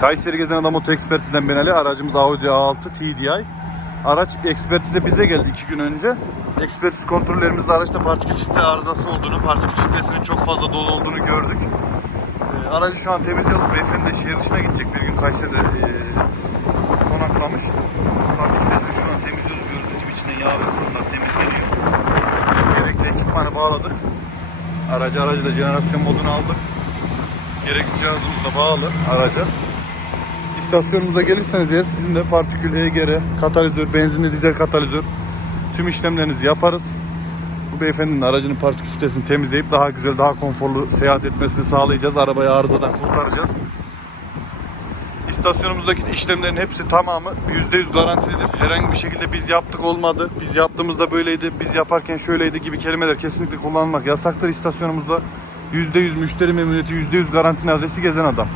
Kayseri Gezen Adam Oto Ekspertiz'den ben Ali. Aracımız Audi A6 TDI. Araç ekspertize bize geldi iki gün önce. Ekspertiz kontrollerimizde araçta partikül çifte arızası olduğunu, partikül çiftesinin çok fazla dolu olduğunu gördük. Ee, aracı şu an temizliyoruz. Beyefendi şehir dışına gidecek bir gün Kayseri'de e, konaklamış. Partikül çiftesini şu an temizliyoruz. Gördüğünüz gibi içine yağ ve kurutlar temizleniyor. Gerekli ekipmanı bağladık. Aracı aracı da jenerasyon modunu aldık. Gerekli cihazımız da bağlı araca. İstasyonumuza gelirseniz eğer sizin de partikül EGR, katalizör, benzinli dizel katalizör tüm işlemlerinizi yaparız. Bu beyefendinin aracının partikül filtresini temizleyip daha güzel, daha konforlu seyahat etmesini sağlayacağız. Arabayı arızadan kurtaracağız. İstasyonumuzdaki işlemlerin hepsi tamamı %100 garantilidir. Herhangi bir şekilde biz yaptık olmadı, biz yaptığımızda böyleydi, biz yaparken şöyleydi gibi kelimeler kesinlikle kullanılmak yasaktır istasyonumuzda. %100 müşteri memnuniyeti, %100 garantili adresi gezen adam.